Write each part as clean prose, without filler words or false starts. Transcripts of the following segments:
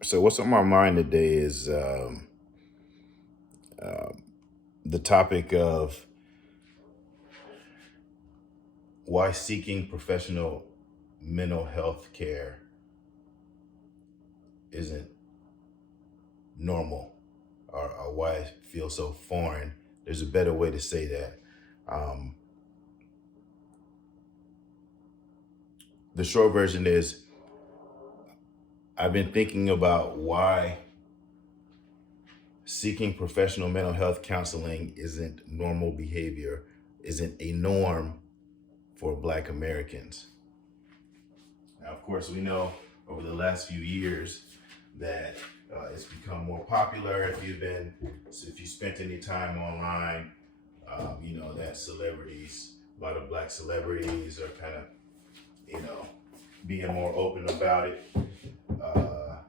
So what's on my mind today is the topic of why seeking professional mental health care isn't normal, or why it feels so foreign. There's a better way to say that. Um, the short version is I've been thinking about why seeking professional mental health counseling isn't normal behavior, isn't a norm for Black Americans. Now, of course, we know over the last few years that it's become more popular. If you spent any time online, you know that celebrities, a lot of Black celebrities are kind of, you know, being more open about it.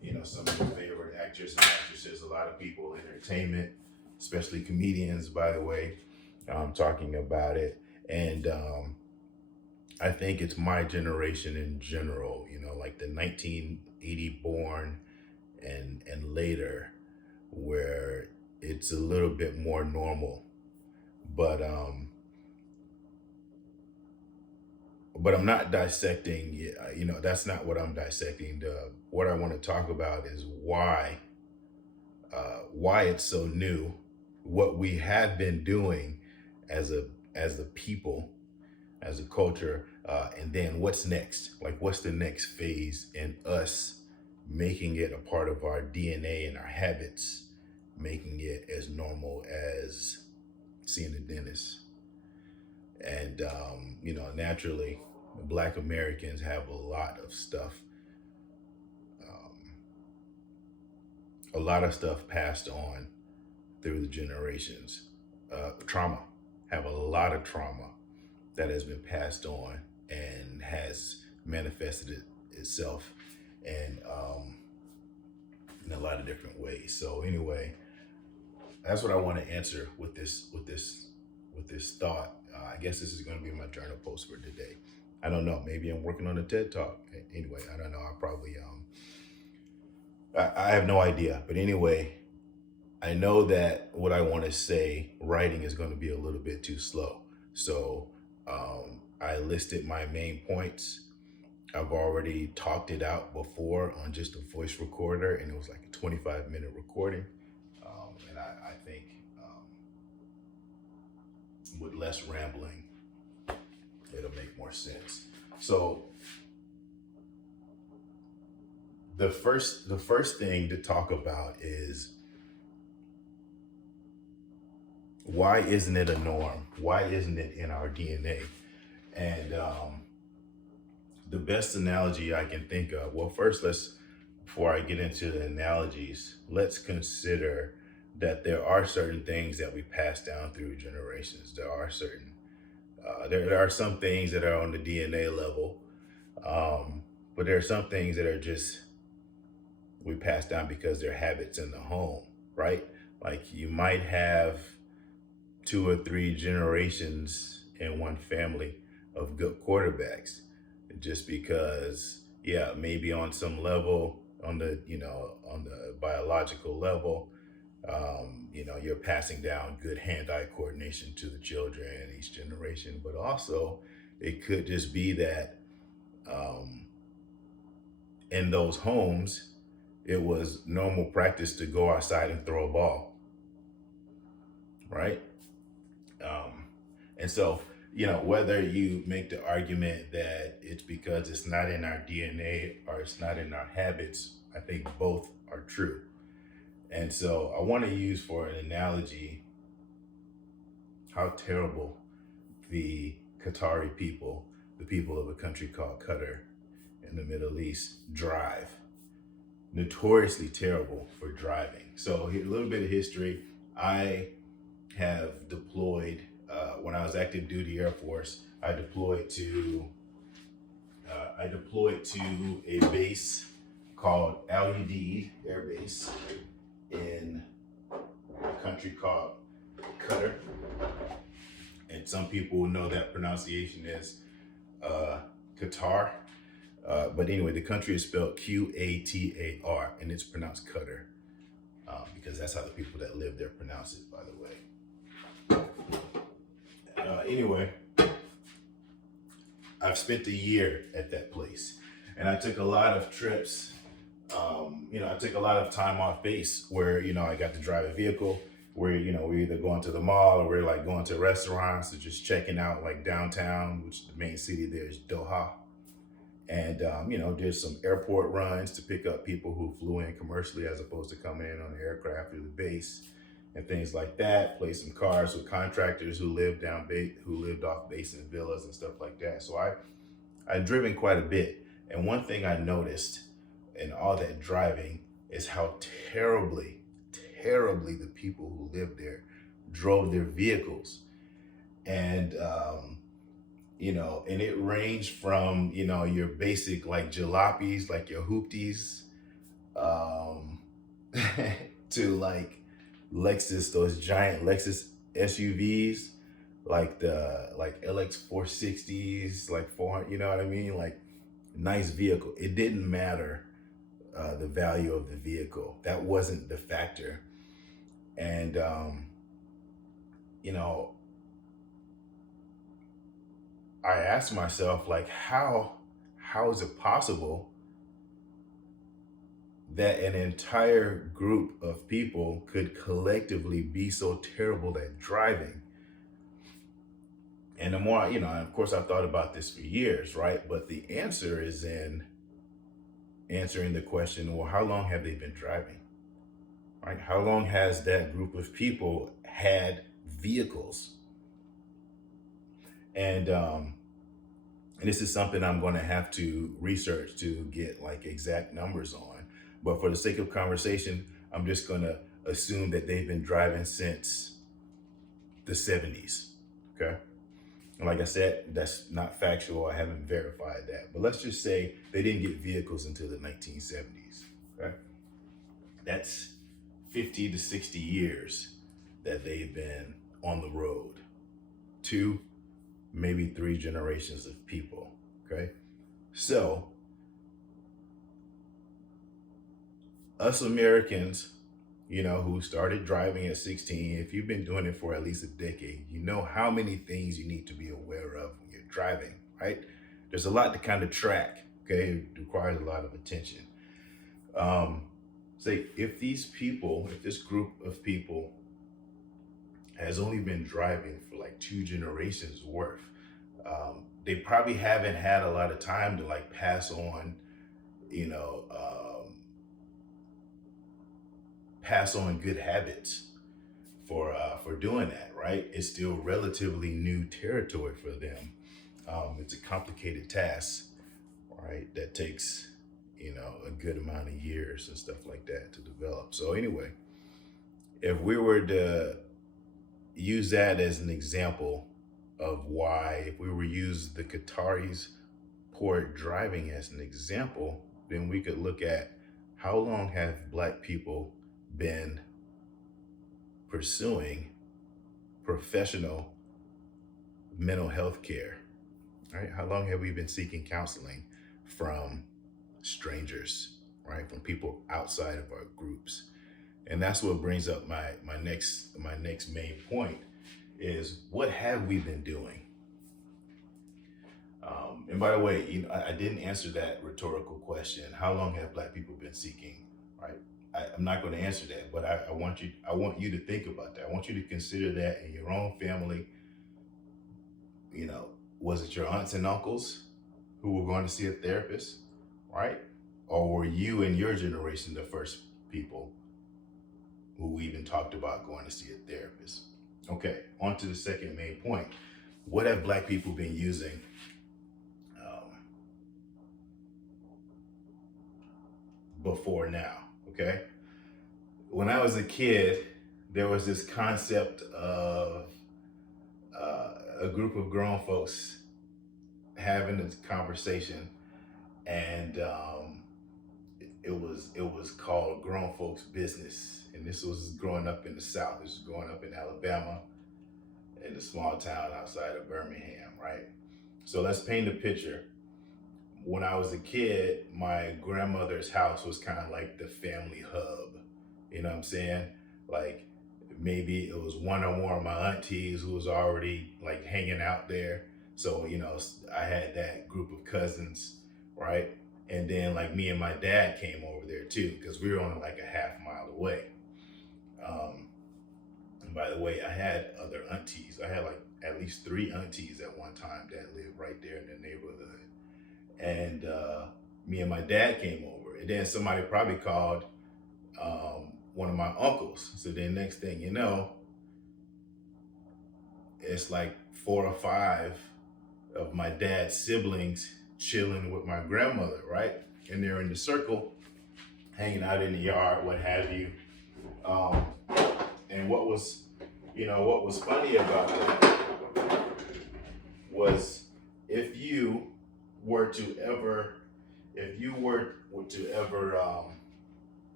You know, some of your favorite actors and actresses, a lot of people in entertainment, especially comedians, by the way, talking about it. And I think it's my generation in general, you know, like the 1980 born and later, where it's a little bit more normal. But but I'm not dissecting. You know, that's not what I'm dissecting. What I want to talk about is why it's so new, what we have been doing as a people, as a culture, and then what's next? Like, what's the next phase in us making it a part of our DNA and our habits, making it as normal as seeing a dentist. And you know, naturally, Black Americans have um, a lot of stuff passed on through the generations. Trauma, have a lot of trauma that has been passed on and has itself and in a lot of different ways. So anyway, that's what I want to answer with this thought. I guess this is going to be my journal post for today. I don't know. Maybe I'm working on a TED talk. Anyway, I don't know. I probably I have no idea. But anyway, I know that what I want to say, writing is going to be a little bit too slow. So I listed my main points. I've already talked it out before on just a voice recorder, and it was like a 25-minute recording. And I think with less rambling, it'll make more sense. So the first thing to talk about is, why isn't it a norm? Why isn't it in our DNA? And the best analogy I can think of, well, first, before I get into the analogies, let's consider that there are certain things that we pass down through generations. There are some things that are on the DNA level, but there are some things that are just we pass down because they're habits in the home, right? Like, you might have two or three generations in one family of good quarterbacks, just because, yeah, maybe on some level, on the biological level, you know, you're passing down good hand-eye coordination to the children in each generation. But also, it could just be that um, in those homes, it was normal practice to go outside and throw a ball, right? Um, and so, you know, whether you make the argument that it's because it's not in our DNA or it's not in our habits, I think both are true. And so I want to use for an analogy how terrible the Qatari people, the people of a country called Qatar in the Middle East, drive. Notoriously terrible for driving. So here, a little bit of history. I have deployed, when I was active duty Air Force. I deployed to a base called Al Air Base in a country called Qatar, and some people know that pronunciation is Qatar. But anyway, the country is spelled Qatar, and it's pronounced Qatar, because that's how the people that live there pronounce it, by the way. Anyway, I've spent a year at that place, and I took a lot of trips. I took a lot of time off base where, I got to drive a vehicle where, we're either going to the mall or we're like going to restaurants or just checking out like downtown, which the main city there is Doha. And, did some airport runs to pick up people who flew in commercially as opposed to coming in on the aircraft or the base and things like that. Play some cars with contractors who lived off base in villas and stuff like that. So I've driven quite a bit. And one thing I noticed in all that driving is how terribly the people who lived there drove their vehicles. And, and it ranged from, your basic like jalopies, like your hoopties, to like those giant Lexus SUVs, like the LX 460s, like 400, you know what I mean? Like nice vehicle. It didn't matter the value of the vehicle. That wasn't the factor. And, I asked myself, like, how is it possible that an entire group of people could collectively be so terrible at driving? And the more, of course, I've thought about this for years, right? But the answer is in answering the question, well, how long have they been driving? Right? How long has that group of people had vehicles? And this is something I'm going to have to research to get like exact numbers on. But for the sake of conversation, I'm just going to assume that they've been driving since the 70s. Okay. And like I said, that's not factual. I haven't verified that. But let's just say they didn't get vehicles until the 1970s. Okay. That's 50 to 60 years that they've been on the road. 2, maybe 3 generations of people. Okay. So us Americans, who started driving at 16, if you've been doing it for at least a decade, you know how many things you need to be aware of when you're driving, right? There's a lot to kind of track, okay? It requires a lot of attention. Say if this group of people has only been driving for like 2 generations worth, they probably haven't had a lot of time to like pass on, pass on good habits for doing that, right? It's still relatively new territory for them. It's a complicated task, right? That takes, a good amount of years and stuff like that to develop. So anyway, if we were to use that as an example of why, if we were to use the Qataris' poor driving as an example, then we could look at how long have Black people been pursuing professional mental health care, right? How long have we been seeking counseling from strangers, right? From people outside of our groups? And that's what brings up my next main point is, what have we been doing? And by the way, I didn't answer that rhetorical question. How long have Black people been seeking, right? I'm not going to answer that, but I want you to think about that. I want you to consider that in your own family. Was it your aunts and uncles who were going to see a therapist, right? Or were you and your generation the first people who even talked about going to see a therapist? Okay, on to the second main point. What have Black people been using before now? Okay. When I was a kid, there was this concept of a group of grown folks having a conversation, and it was called grown folks business. And this was growing up in the South. This was growing up in Alabama, in a small town outside of Birmingham, right? So let's paint a picture. when I was a kid, my grandmother's house was kind of like the family hub. You know what I'm saying? Like maybe it was one or more of my aunties who was already like hanging out there. So, I had that group of cousins, right? And then like me and my dad came over there too, because we were only like a half mile away. Um, and by the way, I had other aunties. I had like at least three aunties at one time that lived right there in the neighborhood. And me and my dad came over. And then somebody probably called one of my uncles. So then next thing you know, it's like four or five of my dad's siblings chilling with my grandmother, right? And they're in the circle, hanging out in the yard, what have you. Um, and what was funny about that was if you were to ever, if you were to ever,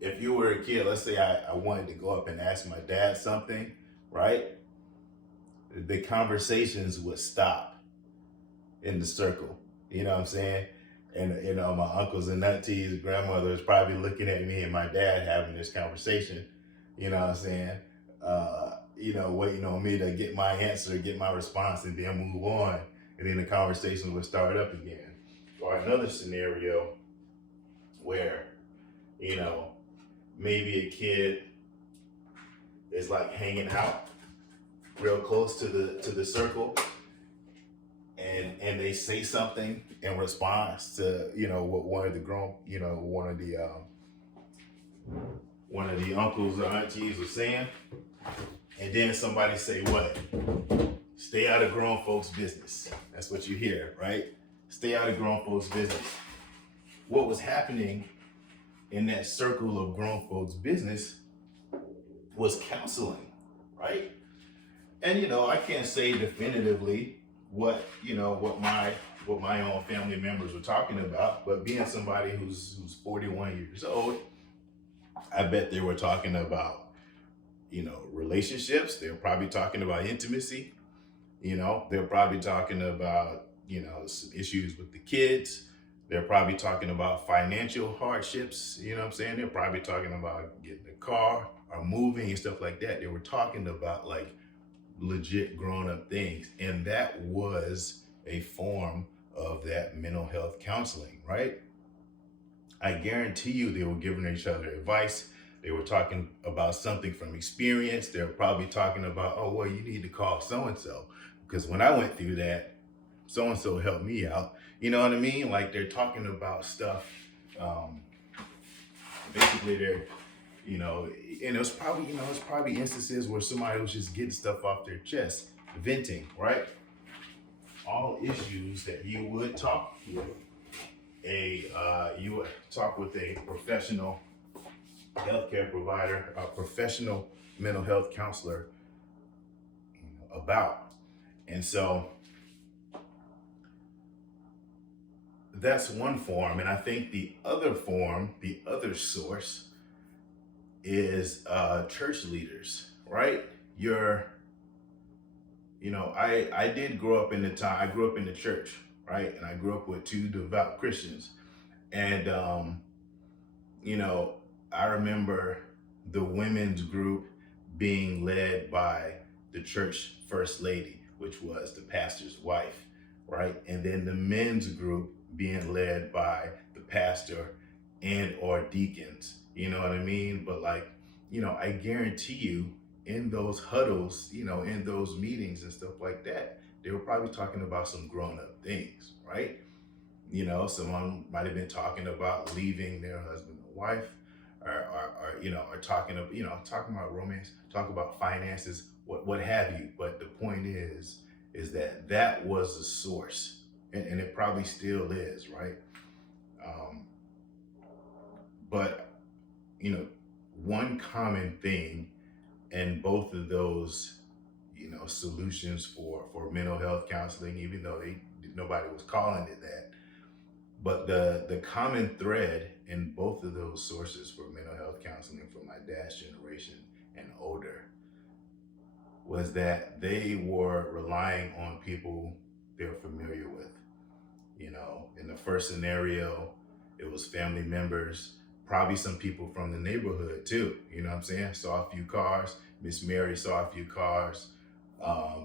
if you were a kid, let's say I wanted to go up and ask my dad something, right? The conversations would stop in the circle. You know what I'm saying? And my uncles and aunties, grandmothers probably looking at me and my dad having this conversation. You know what I'm saying? Waiting on me to get my answer, get my response, and then move on. And then the conversation would start up again. Or another scenario where, you know, maybe a kid is like hanging out real close to the circle, and they say something in response to what one of the uncles or aunties was saying, and then somebody say what? Stay out of grown folks' business. That's what you hear, right? Stay out of grown folks' business. What was happening in that circle of grown folks' business was counseling, right? And I can't say definitively what my own family members were talking about, but being somebody who's 41 years old, I bet they were talking about relationships. They're probably talking about intimacy. They're probably talking about some issues with the kids. They're probably talking about financial hardships. You know what I'm saying? They're probably talking about getting a car or moving and stuff like that. They were talking about like legit grown-up things, and that was a form of that mental health counseling, right? I guarantee you they were giving each other advice. They were talking about something from experience. They were probably talking about, oh, well, you need to call so-and-so because when I went through that, so-and-so helped me out. You know what I mean? Like they're talking about stuff. Basically they're, and it's probably instances where somebody was just getting stuff off their chest, venting, right? All issues that you would talk with a professional healthcare provider, a professional mental health counselor about. And so that's one form. And I think the other source is church leaders, right? I did grow up I grew up in the church, right? And I grew up with two devout Christians. And, I remember the women's group being led by the church first lady, which was the pastor's wife, right? And then the men's group being led by the pastor and or deacons, you know what I mean? But I guarantee you in those huddles, in those meetings and stuff like that, they were probably talking about some grown up things, right? Someone might have been talking about leaving their husband or wife, or talking about romance, talk about finances, what have you. But the point is that was the source, and it probably still is, right? But one common thing in both of those, solutions for mental health counseling, even though nobody was calling it that. But the common thread in both of those sources for mental health counseling for my dad's generation and older was that they were relying on people they were familiar with. You know, in the first scenario, it was family members, probably some people from the neighborhood too. You know what I'm saying? Saw a few cars. Miss Mary saw a few cars.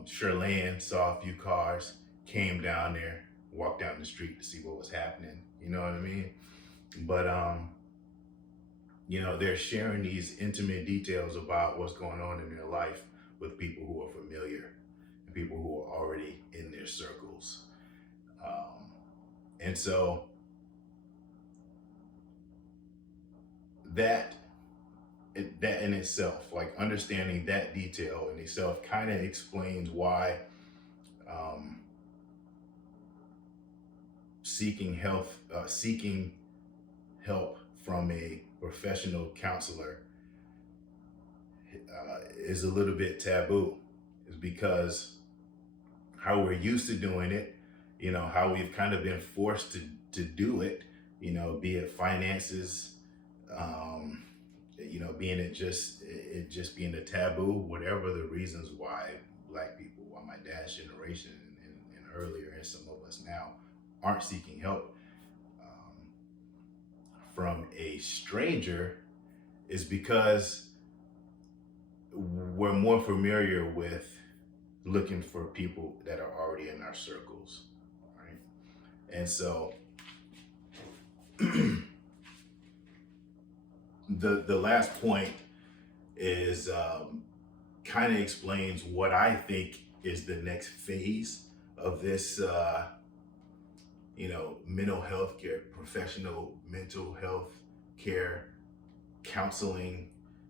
Sherlane saw a few cars, came down there, walked down the street to see what was happening. You know what I mean? But you know, they're sharing these intimate details about what's going on in their life with people who are familiar and people who are already in their circles. Um, and so that that in itself, like understanding that detail in itself, kind of explains why um, seeking help from a professional counselor is a little bit taboo. Is because how we're used to doing it, you know, how we've kind of been forced to do it, you know, be it finances, um, you know, being it just being a taboo, whatever the reasons why Black people, why my dad's generation and earlier, and some of us now aren't seeking help um, from a stranger, is because we're more familiar with looking for people that are already in our circles, right? And so the last point is kind of explains what I think is the next phase of this, you know, mental health care, professional mental health care counseling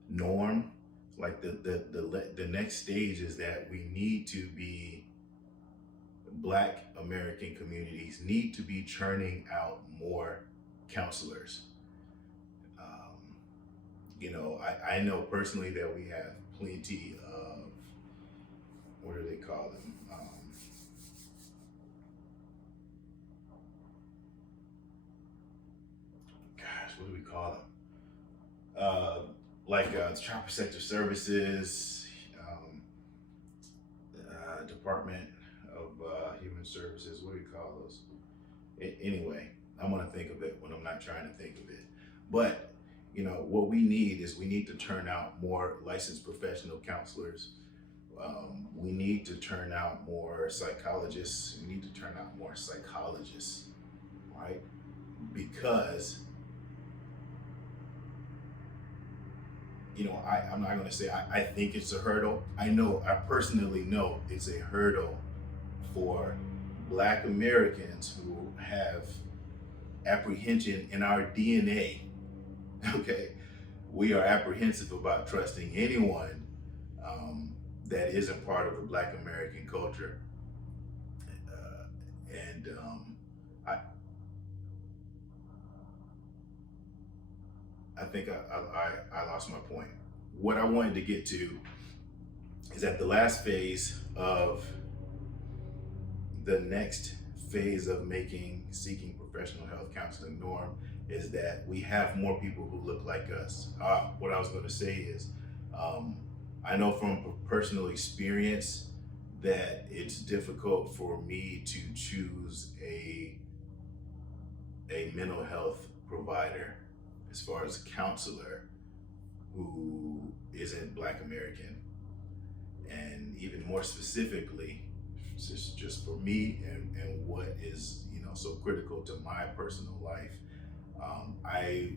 norm. Like the next stage is that we need to be, Black American communities need to be churning out more counselors. Um, you know, I know personally that we have plenty of, what do they call them? Gosh, what do we call them? Like Child Protective Services, um, Department of Human Services. What do we call those? Anyway, I'm gonna think of it when I'm not trying to think of it. But you know, what we need is we need to turn out more licensed professional counselors. We need to turn out more psychologists. We need to turn out more psychologists, right? Because you know, I'm not going to say I think it's a hurdle. I know, I personally know it's a hurdle for Black Americans who have apprehension in our DNA. Okay, we are apprehensive about trusting anyone that isn't part of the Black American culture. And I, I think I lost my point. What I wanted to get to is that the last phase of the next phase of seeking professional health counseling norm is that we have more people who look like us. What I was going to say is, I know from personal experience that it's difficult for me to choose a mental health provider as far as counselor who isn't Black American. And even more specifically, just for me and what is, you know, so critical to my personal life, I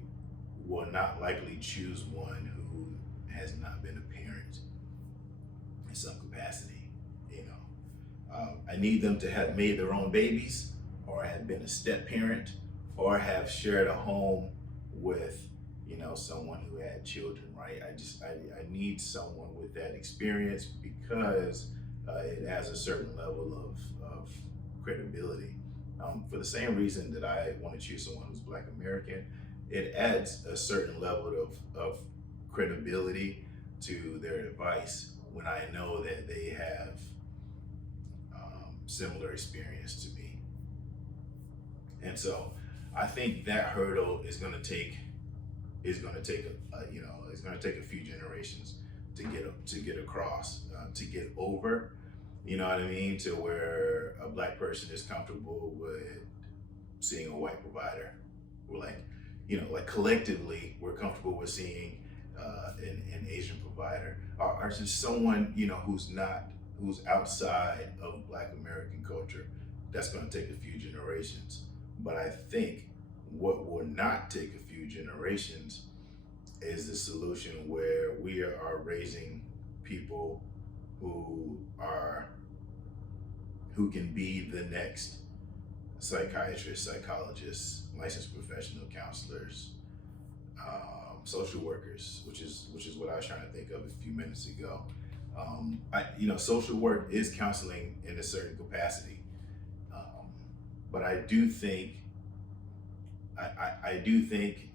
will not likely choose one who has not been a parent in some capacity. You know, I need them to have made their own babies, or have been a step parent, or have shared a home with, you know, someone who had children. Right? I need someone with that experience because it adds a certain level of credibility. For the same reason that I want to choose someone who's Black American, it adds a certain level of credibility to their advice when I know that they have similar experience to me. And so I think that hurdle is going to take you know, it's going to take a few generations to get across, to get over. You know what I mean? To where a Black person is comfortable with seeing a white provider. We're like, like collectively, we're comfortable with seeing an Asian provider, or just someone, who's outside of Black American culture. That's going to take a few generations. But I think what will not take a few generations is the solution where we are raising people who can be the next psychiatrists, psychologists, licensed professional counselors, social workers, which is what I was trying to think of a few minutes ago. Social work is counseling in a certain capacity, but I do think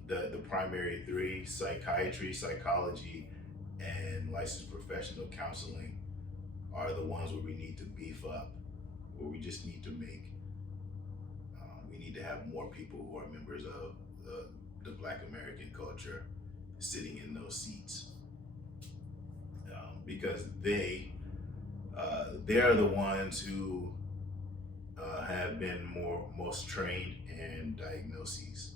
the primary three, psychiatry, psychology, and licensed professional counseling, are the ones where we need to beef up, where we just need to we need to have more people who are members of the Black American culture sitting in those seats, because they are the ones who have been most trained in diagnoses.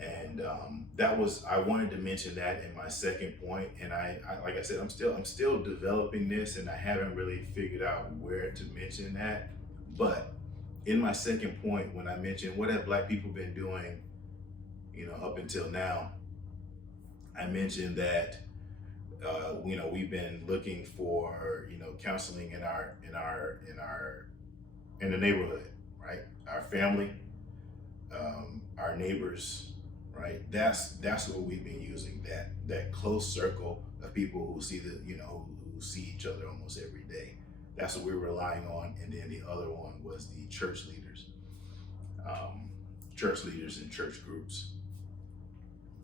And I wanted to mention that in my second point. And I like I said, I'm still developing this, and I haven't really figured out where to mention that. But in my second point, when I mentioned what have Black people been doing, up until now, I mentioned that we've been looking for counseling in the neighborhood, right? Our family, our neighbors, right? That's what we've been using, that close circle of people who see who see each other almost every day. That's what we're relying on. And then the other one was the church leaders and church groups,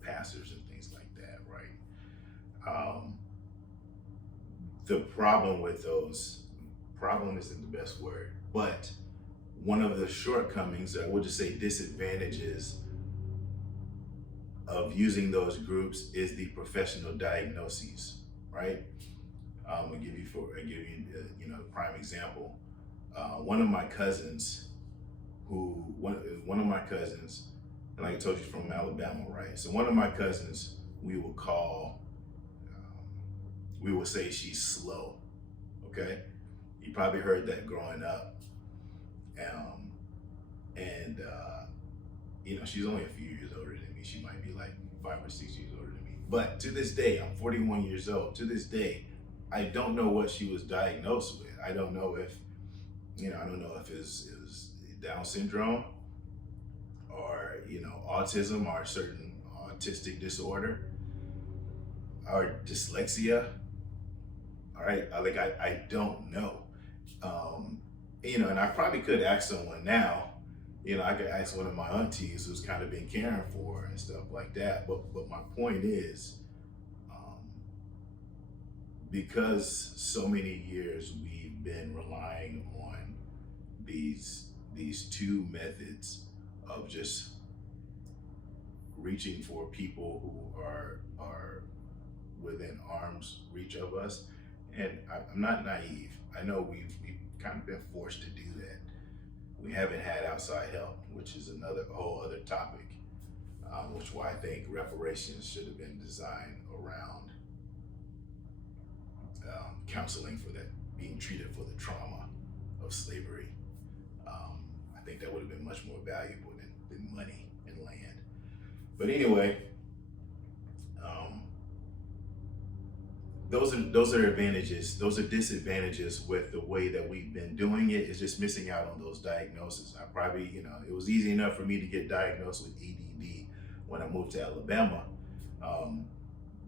pastors and things like that, right? The problem with those, problem isn't the best word, but one of the shortcomings, I would just say disadvantages, of using those groups is the professional diagnoses, right? I'll give you a prime example. One of my cousins, and like I told you, from Alabama, right? So one of my cousins, we will say she's slow, okay? You probably heard that growing up. She's only a few years older than me. She might be like 5 or 6 years older than me. But to this day, I'm 41 years old. To this day, I don't know what she was diagnosed with. I don't know if it was Down syndrome, or autism, or a certain autistic disorder, or dyslexia. All right, I don't know. And I probably could ask someone now. I could ask one of my aunties who's kind of been caring for her and stuff like that. But my point is, because so many years we've been relying on these two methods of just reaching for people who are within arm's reach of us. And I'm not naive. I know we've kind of been forced to do that. We haven't had outside help, which is a whole other topic, which why I think reparations should have been designed around counseling for that, being treated for the trauma of slavery. I think that would have been much more valuable than money and land. But anyway, those are advantages. Those are disadvantages with the way that we've been doing it. Is just missing out on those diagnoses. I probably, it was easy enough for me to get diagnosed with ADD when I moved to Alabama.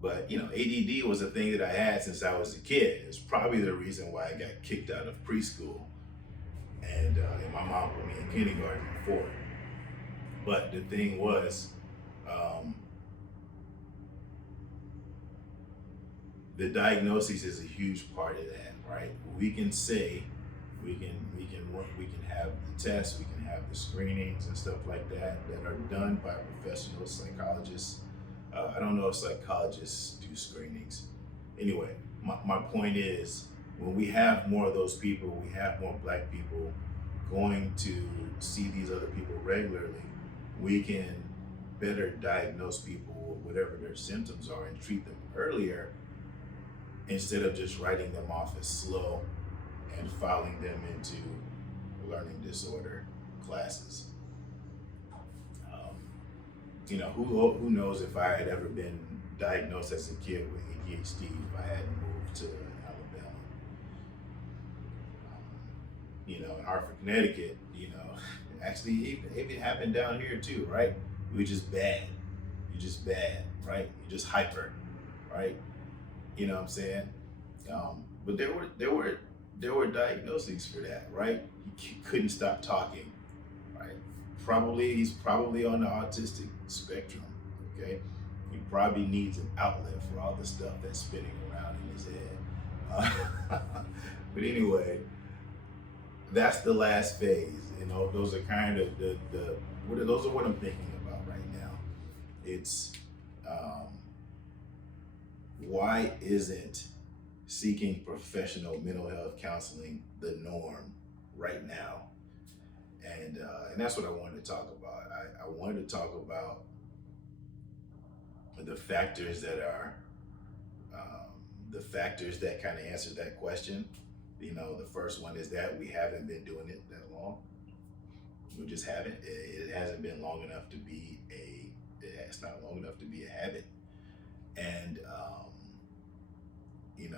But ADD was a thing that I had since I was a kid. It's probably the reason why I got kicked out of preschool, and my mom put me in kindergarten for it. But the thing was, the diagnosis is a huge part of that, right? We can say, we can have the tests, we can have the screenings and stuff like that are done by professional psychologists. I don't know if psychologists do screenings. Anyway, my point is, when we have more of those people, we have more Black people going to see these other people regularly, we can better diagnose people, whatever their symptoms are, and treat them earlier instead of just writing them off as slow and filing them into learning disorder classes. Who knows if I had ever been diagnosed as a kid with ADHD if I hadn't moved to Alabama. In Hartford, Connecticut, actually even happened down here too, right? We're just bad. You're just bad, right? You're just hyper, right? You know what I'm saying? But there were diagnoses for that, right? He couldn't stop talking, right? He's probably on the autistic spectrum. Okay, he probably needs an outlet for all the stuff that's spinning around in his head. But anyway, that's the last phase. Those are kind of those are what I'm thinking about right now. It's why isn't seeking professional mental health counseling the norm right now? And that's what I wanted to talk about. I wanted to talk about the factors that kind of answer that question. The first one is that we haven't been doing it that long. We just haven't. It hasn't been long enough to be it's not long enough to be a habit. And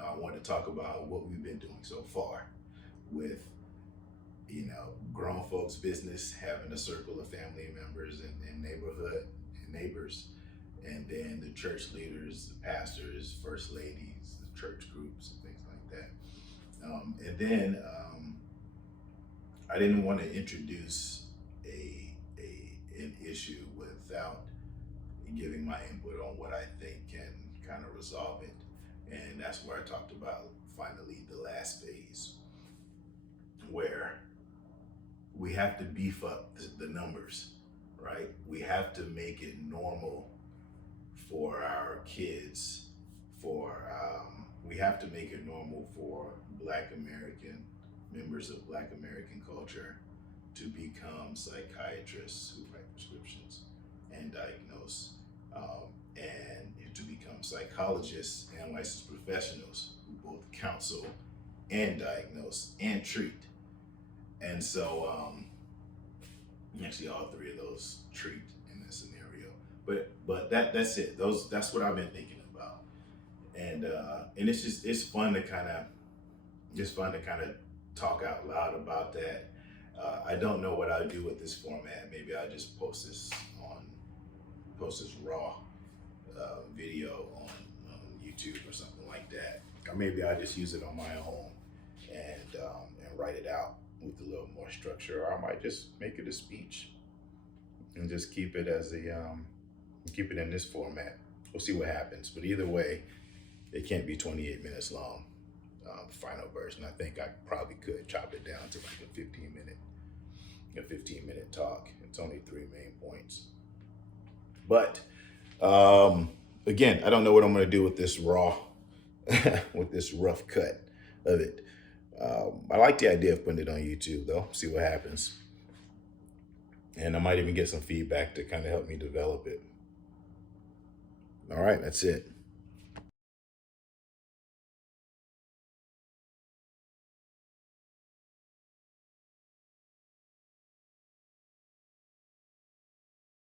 I want to talk about what we've been doing so far with grown folks business, having a circle of family members and neighborhood and neighbors, and then the church leaders, the pastors, first ladies, the church groups, and things like that. And then I didn't want to introduce an issue without giving my input on what I think can kind of resolve it. And that's where I talked about finally the last phase, where we have to beef up the numbers, right? We have to make it normal for our kids, we have to make it normal for Black American members of Black American culture to become psychiatrists who write prescriptions and diagnose, and to become psychologists and licensed professionals who both counsel and diagnose and treat. And so, actually, all three of those treat in this scenario. But that's it. That's what I've been thinking about, and it's fun to kind of talk out loud about that. I don't know what I'll do with this format. Maybe I'll just post this raw video on YouTube or something like that, or maybe I'll just use it on my own and write it out with a little more structure, or I might just make it a speech and just keep it in this format. We'll see what happens. But either way, it can't be 28 minutes long. The final version, I think I probably could chop it down to like a 15 minute talk. It's only 3 main points. But again, I don't know what I'm going to do with this with this rough cut of it. I like the idea of putting it on YouTube though, see what happens. And I might even get some feedback to kind of help me develop it. All right, that's it.